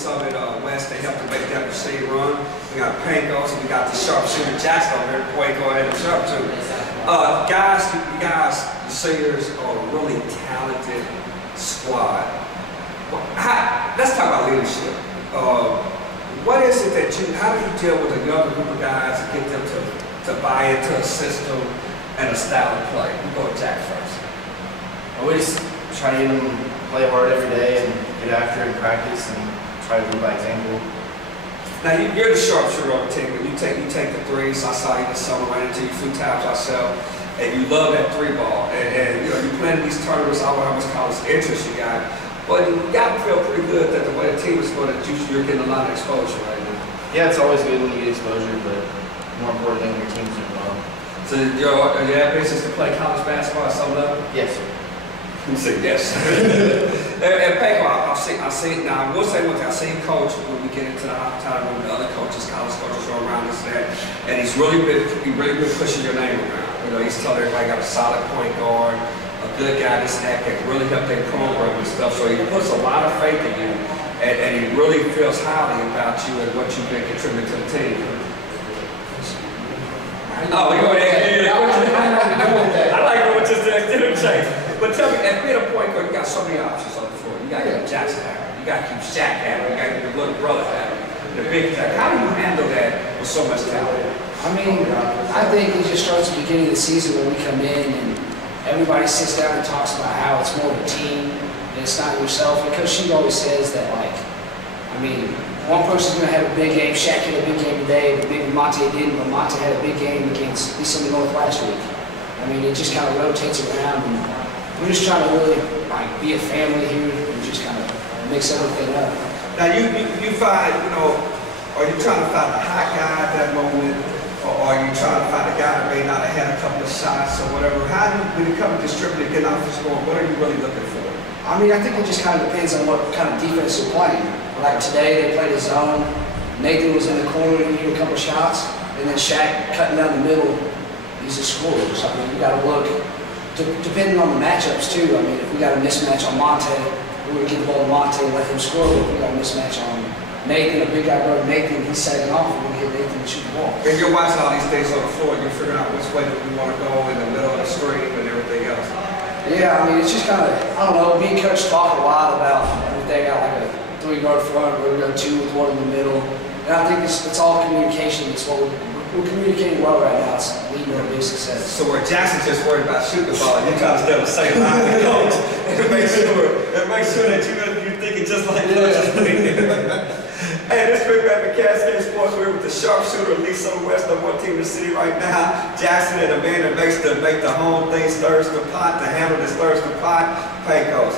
some in West. They helped to make that machine run. We got Panko, so we got the sharpshooter Jackson over here, Panko and the sharpshooter. Guys, you guys, the seniors are a really talented squad. Let's talk about leadership. What is it that how do you deal with a younger group of guys and get them to buy into a system and a style of play? We go with Jack first. We just try to get them play hard every day and get after it in practice and try to lead by example. Now you're the sharpshooter on the team, but you take the threes. I saw you this summer, ran into you a few times myself, and you love that three ball. And you know you're playing these tournaments. I don't know how much college interest you got, but you got to feel pretty good that the way the team is going to juice, you're getting a lot of exposure right now. Yeah, it's always good when you get exposure, but more importantly, when your team's doing well. So your ambitions to play college basketball at some level? Yes, sir. You say yes. and Panko, I've seen, now I will say one thing, I've seen coach when we get into the time when the other coaches, college coaches are around us there, and he's really been pushing your name around. You know, he's telling everybody got a solid point guard, a good guy this and that can really help their program and stuff. So he puts a lot of faith in you, and he really feels highly about you and what you've been contributing to the team. Oh, we go ahead. I like going to the interchange. But tell me, as being a point guard, you got so many options on the floor. You got to keep Jackson happy. You got to keep Shaq happy. You got to keep your little brother happy. The big Jack. How do you handle that with so much talent? I mean, I think it just starts at the beginning of the season when we come in and everybody sits down and talks about how it's more of a team and it's not yourself. Because she always says that, like, I mean, one person's going to have a big game. Shaq had a big game today, but maybe Monte didn't. But Monte had a big game against East North last week. I mean, it just kind of rotates around. And we're just trying to really like be a family here and just kind of mix everything up. Now you find, you know, are you trying to find a hot guy at that moment, or are you trying to find a guy that may not have had a couple of shots or whatever? How do you, when you come to distribute and get off the score, what are you really looking for? I mean, I think it just kind of depends on what kind of defense you're playing. Like today, they played a zone. Nathan was in the corner and he hit a couple of shots, and then Shaq cutting down the middle. He's a scorer. So I mean, you got to look. Depending on the matchups too. I mean, if we got a mismatch on Monte, we're gonna give the ball to Monte and let him score. If we got a mismatch on Nathan, a big guy guard Nathan, he's setting off, we're gonna hit Nathan and shoot the ball. And you're watching all these things on the floor, and you're figuring out which way do we want to go in the middle of the stream and everything else. Yeah, I mean, it's just kind of, I don't know, me and Coach talk a lot about everything. Got like a 3-guard front, we're gonna go 2 with 1 in the middle. And I think it's all communication. It's what we're communicating well right now. It's leading to a big success. So where Jackson's just worried about shooting the ball, you try to stay on the same line with the coach and make sure that you're thinking just like coach is thinking. Hey, this bring back to Cascade Sports. We're with the sharpshooter, at least on the West, number 1 team in the city right now. Jackson and the man that makes the home thing stirs the pot, the hammer that stirs the pot, Panko.